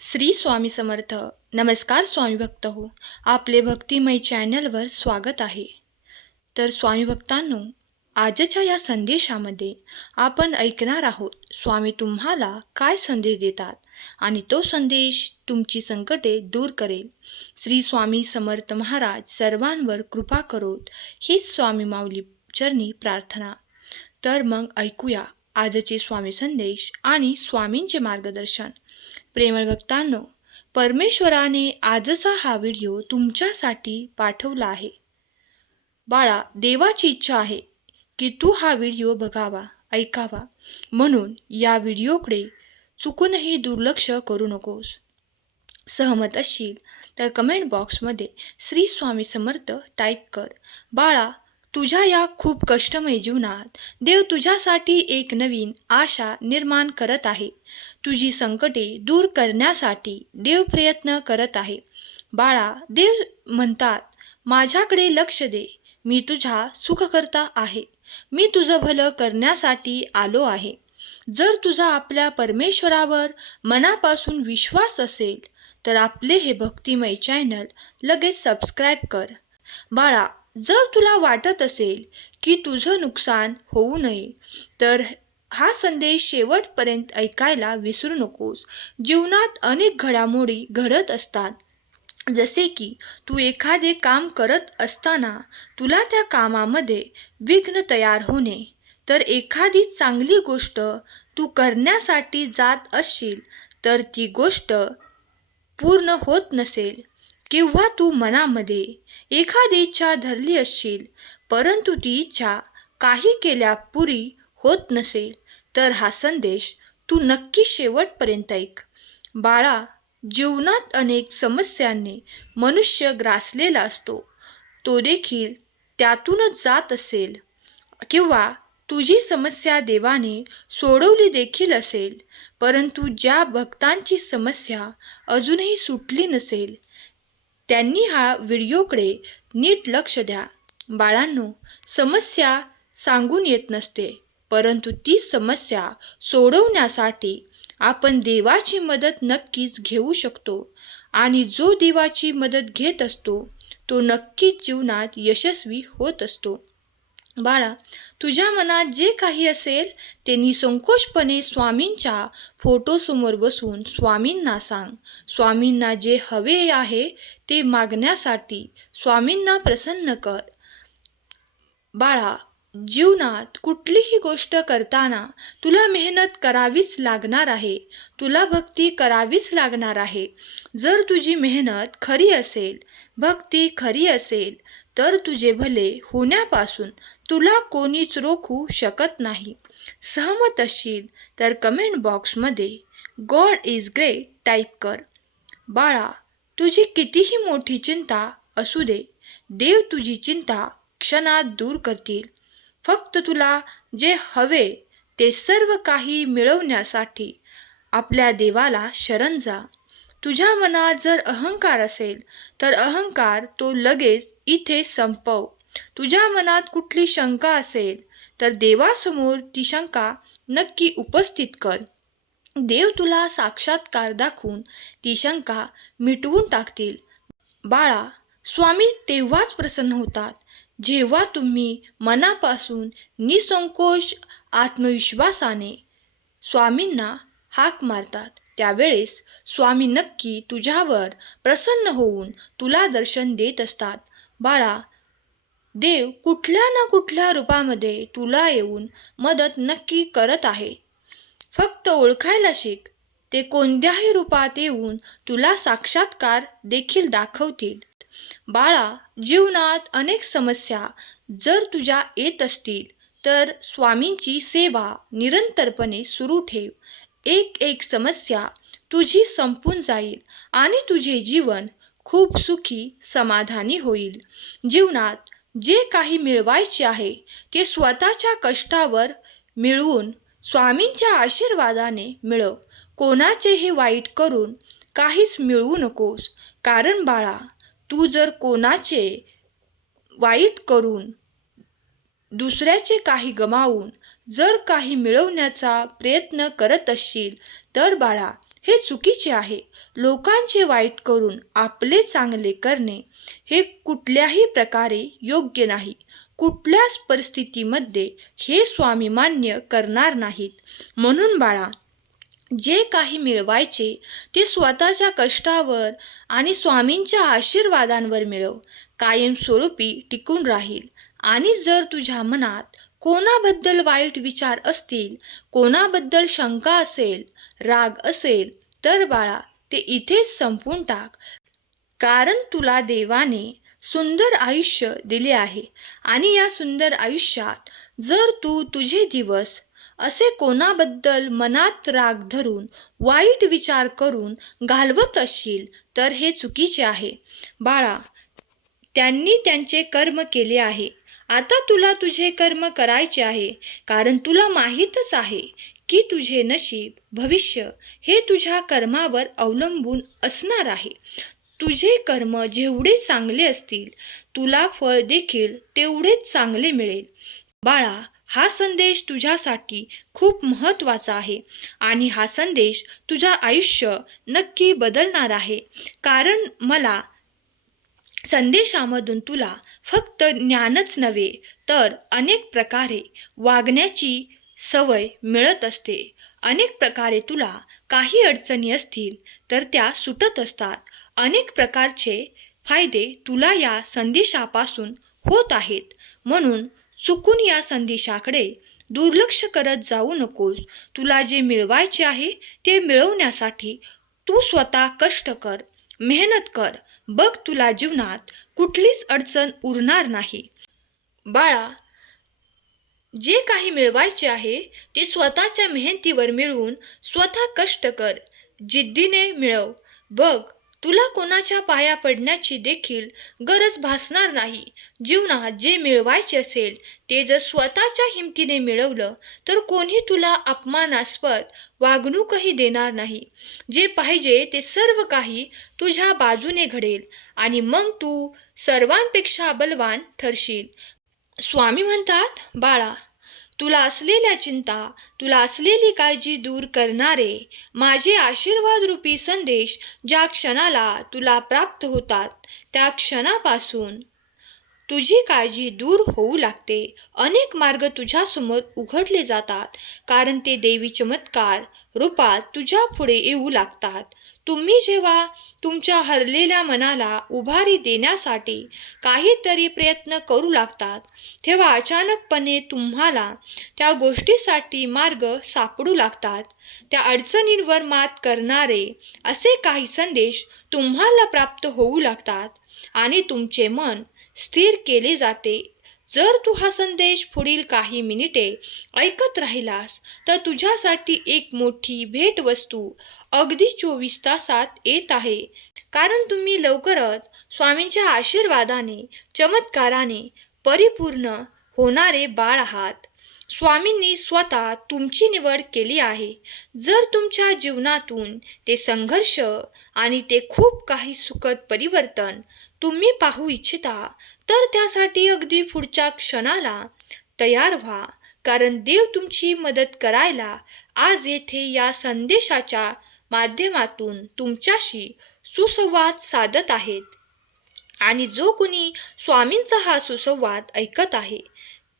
श्री स्वामी समर्थ. नमस्कार स्वामी भक्त हो. आपले भक्तिमय चॅनलवर स्वागत आहे. तर स्वामी भक्तांनो आजच्या या संदेशामध्ये आपण ऐकणार आहोत स्वामी तुम्हाला काय संदेश देतात आणि तो संदेश तुमची संकटे दूर करेल. श्री स्वामी समर्थ महाराज सर्वांवर कृपा करोत हीच स्वामी माऊली चरणी प्रार्थना. तर मग ऐकूया आजचे स्वामी संदेश आणि स्वामींचे मार्गदर्शन. प्रेमळ भक्तांनो परमेश्वराने आजचा हा व्हिडिओ तुमच्यासाठी पाठवला आहे. बाळा देवाची इच्छा आहे की तू हा व्हिडिओ बघावा ऐकावा. म्हणून या व्हिडिओकडे चुकूनही दुर्लक्ष करू नकोस. सहमत असशील तर कमेंट बॉक्समध्ये श्री स्वामी समर्थ टाईप कर. बाळा तुझ्या या खूप कष्टमय जीवनात देव तुझ्यासाठी एक नवीन आशा निर्माण करत आहे. तुझी संकटे दूर करण्यासाठी देव प्रयत्न करत आहे. बाळा देव म्हणतात माझ्याकडे लक्ष दे. मी तुझा सुखकर्ता आहे. मी तुझं भलं करण्यासाठी आलो आहे. जर तुझा आपल्या परमेश्वरावर मनापासून विश्वास असेल तर आपले हे भक्तिमय चॅनल लगेच सबस्क्राईब कर. बाळा जर तुला वाटत असेल की तुझं नुकसान होऊ नये तर हा संदेश शेवटपर्यंत ऐकायला विसरू नकोस. जीवनात अनेक घडामोडी घडत असतात. जसे की तू एखादे काम करत असताना तुला त्या कामामध्ये विघ्न तयार होणे तर एखादी चांगली गोष्ट तू करण्यासाठी जात असशील तर ती गोष्ट पूर्ण होत नसेल. किंवा तू मनामध्ये एखादी इच्छा धरली असशील परंतु ती इच्छा काही केल्या पुरी होत नसेल तर हा संदेश तू नक्की शेवटपर्यंत ऐक. बाळा जीवनात अनेक समस्यांनी मनुष्य ग्रासलेला असतो. तो देखील त्यातूनच जात असेल. किंवा तुझी समस्या देवाने सोडवली देखील असेल परंतु ज्या भक्तांची समस्या अजूनही सुटली नसेल त्यांनी हा व्हिडिओकडे नीट लक्ष द्या. बाळांनो समस्या सांगून येत नसते परंतु ती समस्या सोडवण्यासाठी आपण देवाची मदत नक्कीच घेऊ शकतो आणि जो देवाची मदत घेत असतो तो नक्कीच जीवनात यशस्वी होत असतो. बाळा तुझ्या मनात जे काही असेल ते निसंकोचपणे स्वामींच्या फोटोसमोर बसून स्वामींना सांग. स्वामींना जे हवे आहे ते मागण्यासाठी स्वामींना प्रसन्न कर. बाळा जीवनात कुठलीही गोष्ट करताना तुला मेहनत करावीच लागणार आहे. तुला भक्ती करावीच लागणार आहे. जर तुझी मेहनत खरी असेल भक्ती खरी असेल तर तुझे भले होण्यापासून तुला कोणीच रोखू शकत नाही. सहमत असशील तर कमेंट बॉक्समध्ये गॉड इज ग्रेट टाईप कर. बाळा तुझी कितीही मोठी चिंता असू दे. देव तुझी चिंता क्षणात दूर करतील. फक्त तुला जे हवे ते सर्व काही मिळवण्यासाठी आपल्या देवाला शरण जा. तुझ्या मनात जर अहंकार असेल तर अहंकार तो लगेच इथे संपव. तुझ्या मनात कुठली शंका असेल तर देवासमोर ती शंका नक्की उपस्थित कर. देव तुला साक्षात्कार दाखवून ती शंका मिटवून टाकतील. बाळा स्वामी तेव्हाच प्रसन्न होतात जेव्हा तुम्ही मनापासून निसंकोच आत्मविश्वासाने स्वामींना हाक मारतात. त्यावेळेस स्वामी नक्की तुझ्यावर प्रसन्न होऊन तुला दर्शन देत असतात. बाळा देव कुठल्या ना कुठल्या रूपामध्ये तुला येऊन मदत नक्की करत आहे. फक्त ओळखायला शिक ते कोणत्याही रूपात येऊन तुला साक्षात्कार देखील दाखवतील. बाळा जीवनात अनेक समस्या जर तुझ्या येत असतील तर स्वामींची सेवा निरंतरपणे सुरू ठेव. एक एक समस्या तुझी संपून जाईल आणि तुझे जीवन खूप सुखी समाधानी होईल. जीवनात जे काही मिळवायचे आहे ते स्वतःच्या कष्टावर मिळवून स्वामींच्या आशीर्वादाने मिळव. कोणाचेही वाईट करून काहीच मिळवू नकोस. कारण बाळा तू जर कोणाचे वाईट करून दुसऱ्याचे काही गमावून जर काही मिळवण्याचा प्रयत्न करत असशील तर बाळा हे चुकीचे आहे. लोकांचे वाईट करून आपले चांगले करणे हे कुठल्याही प्रकारे योग्य नाही. कुठल्याच परिस्थितीमध्ये हे स्वामी मान्य करणार नाहीत. म्हणून बाळा जे काही मिळवायचे ते स्वतःच्या कष्टावर आणि स्वामींच्या आशीर्वादांवर मिळव. कायमस्वरूपी टिकून राहील. आणि जर तुझ्या मनात कोणाबद्दल वाईट विचार असतील कोणाबद्दल शंका असेल राग असेल तर बाळा ते इथेच संपून टाक. कारण तुला देवाने सुंदर आयुष्य दिले आहे आणि या सुंदर आयुष्यात जर तू तुझे दिवस असे कोणाबद्दल मनात राग धरून वाईट विचार करून घालवत असशील तर हे चुकीचे आहे. बाळा त्यांनी त्यांचे कर्म केले आहे. आता तुला तुझे कर्म करायचे आहे कारण तुला माहीतच आहे की तुझे नशीब भविष्य हे तुझ्या कर्मावर अवलंबून असणार आहे. तुझे कर्म जेवढे चांगले असतील तुला फळ देखील तेवढेच चांगले मिळेल. बाळा हा संदेश तुझ्यासाठी खूप महत्त्वाचा आहे आणि हा संदेश तुझं आयुष्य नक्की बदलणार आहे. कारण मला संदेशामधून तुला फक्त ज्ञानच नव्हे तर अनेक प्रकारे वागण्याची सवय मिळत असते. अनेक प्रकारे तुला काही अडचणी असतील तर त्या सुटत असतात. अनेक प्रकारचे फायदे तुला या संदेशापासून होत आहेत. म्हणून चुकून या संदेशाकडे दुर्लक्ष करत जाऊ नकोस. तुला जे मिळवायचे आहे ते मिळवण्यासाठी तू स्वतः कष्ट कर मेहनत कर बघ तुला जीवनात कुठलीच अडचण उरणार नाही. बाळा जे काही मिळवायचे आहे ते स्वतःच्या मेहनतीवर मिळवून स्वतः कष्ट कर जिद्दीने मिळव. बघ तुला कोणाच्या पाया पडण्याची देखील गरज भासणार नाही. जीवनात जे मिळवायचे असेल ते जर स्वतःच्या हिमतीने मिळवलं तर कोणी तुला अपमानास्पद वागणूकही देणार नाही. जे पाहिजे ते सर्व काही तुझ्या बाजूने घडेल आणि मग तू सर्वांपेक्षा बलवान ठरशील. स्वामी म्हणतात बाळा तुला असलेल्या चिंता तुला असलेली काळजी दूर करणारे माझे आशीर्वाद रूपी संदेश ज्या क्षणाला तुला प्राप्त होतात त्या क्षणापासून तुझी काळजी दूर होऊ लागते. अनेक मार्ग तुझ्यासमोर उघडले जातात कारण ते देवी चमत्कार रूपात तुझ्या पुढे येऊ लागतात. तुम्ही जेव्हा तुमच्या हरलेल्या मनाला उभारी देण्यासाठी काहीतरी प्रयत्न करू लागतात तेव्हा अचानकपणे तुम्हाला त्या गोष्टीसाठी मार्ग सापडू लागतात. त्या अडचणींवर मात करणारे असे काही संदेश तुम्हाला प्राप्त होऊ लागतात आणि तुमचे मन स्थिर केले जाते. जर तू हा संदेश पुढील काही मिनिटे ऐकत राहिलास तर तुझ्यासाठी एक मोठी भेटवस्तू अगदी चोवीस तासात येत आहे. कारण तुम्ही लवकरच स्वामींच्या आशीर्वादाने चमत्काराने परिपूर्ण होणारे बाळ आहात. स्वामींनी स्वतः तुमची निवड केली आहे. जर तुमच्या जीवनातून ते संघर्ष आणि ते खूप काही सुखद परिवर्तन तुम्ही पाहू इच्छिता तर त्यासाठी अगदी पुढच्या क्षणाला तयार व्हा कारण देव तुमची मदत करायला आज येथे या संदेशाच्या माध्यमातून तुमच्याशी सुसंवाद साधत आहेत. आणि जो कुणी स्वामींचा हा सुसंवाद ऐकत आहे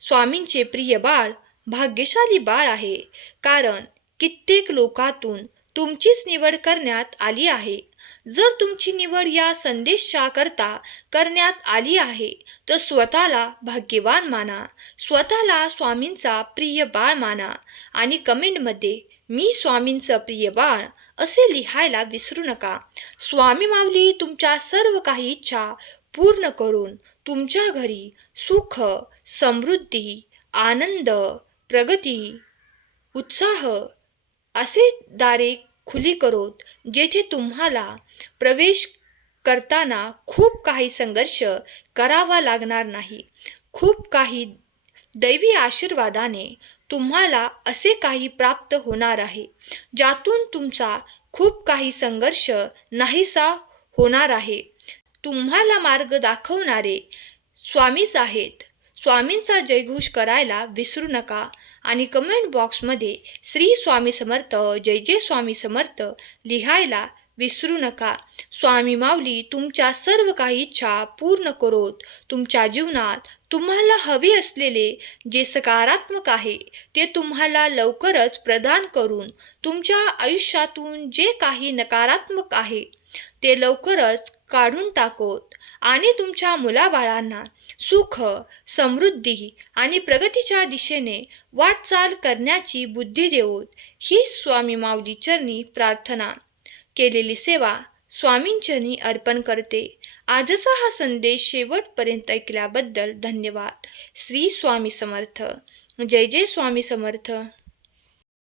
स्वामींचे प्रिय बाळ भाग्यशाली बाळ आहे कारण कित्येक लोकातून तुमचीच निवड करण्यात आली आहे. जर तुमची निवड या संदेशाकरता करण्यात आली आहे तर स्वतःला भाग्यवान माना. स्वतःला स्वामींचा प्रिय बाळ माना आणि कमेंटमध्ये मी स्वामींचं प्रिय बाळ असे लिहायला विसरू नका. स्वामी माऊली तुमच्या सर्व काही इच्छा पूर्ण करून तुमच्या घरी सुख समृद्धी आनंद प्रगती उत्साह असे दारे खुली करोत जेथे तुम्हाला प्रवेश करताना खूप काही संघर्ष करावा लागणार नाही. खूप काही दैवी आशीर्वादाने तुम्हाला असे काही प्राप्त होणार आहे ज्यातून तुमचा खूप काही संघर्ष नाहीसा होणार आहे. तुम्हाला मार्ग दाखवणारे स्वामीच आहेत स्वामींचा जयघोष करायला विसरू नका आणि कमेंट बॉक्समध्ये श्री स्वामी समर्थ जय जय स्वामी समर्थ लिहायला विसरू नका. स्वामी माऊली तुमच्या सर्व काही इच्छा पूर्ण करोत. तुमच्या जीवनात तुम्हाला हवे असलेले जे सकारात्मक आहे ते तुम्हाला लवकरच प्रदान करून तुमच्या आयुष्यातून जे काही नकारात्मक आहे ते लवकरच काढून टाकोत आणि तुमच्या मुलाबाळांना सुख समृद्धी आणि प्रगतीच्या दिशेने वाटचाल करण्याची बुद्धी देऊत ही स्वामी माऊली चरणी प्रार्थना. केलेली सेवा स्वामींचरणी अर्पण करते. आजचा हा संदेश शेवटपर्यंत ऐकल्याबद्दल धन्यवाद. श्री स्वामी समर्थ. जय जय स्वामी समर्थ.